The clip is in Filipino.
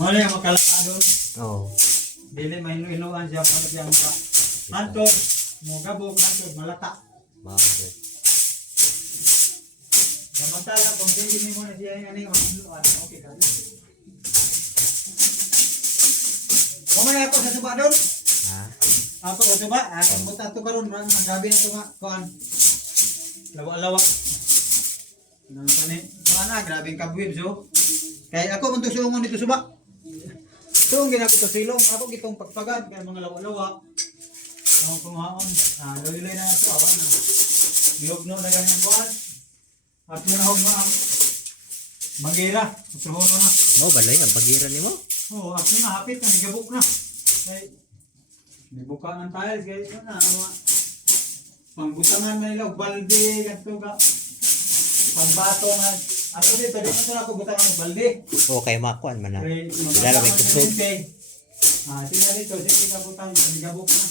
Mali ang makalata doon. Oo. Dili may inuan siya para siya maka. Hantod, mo gabok hantod malata. Bakit? Samantala kung hindi mo na siya yung aning inuan, okay ka. Mamaya ako sa suba doon. Ha? Ako sa suba, ang buta to karon man gabi na to nga kuan. Lawa-lawa. Nang kani, ana grabeng kabwib so. Kay ako man to suungon dito suba. So, ang ginako to silong, ako gitong pagpagad, kaya mga lawa-lawa. Ang kumaon, lulilay na ito, awan na. Biyogno na ganyan kuhan. At munahog na ang mangira, suhono na. Mo balay ang pagiran nimo? Oo, at na, hapit na, nigabok na. Kaya, nibuka ng tiles, kaya ito na, mga pangbutangan na nila, balde, ganito ka. Pangbato nga. At dito na ako butangan ng balde. Okay, makuan man na. Dala may kusog. Tingnan dito, sige ka butang, nigabok na.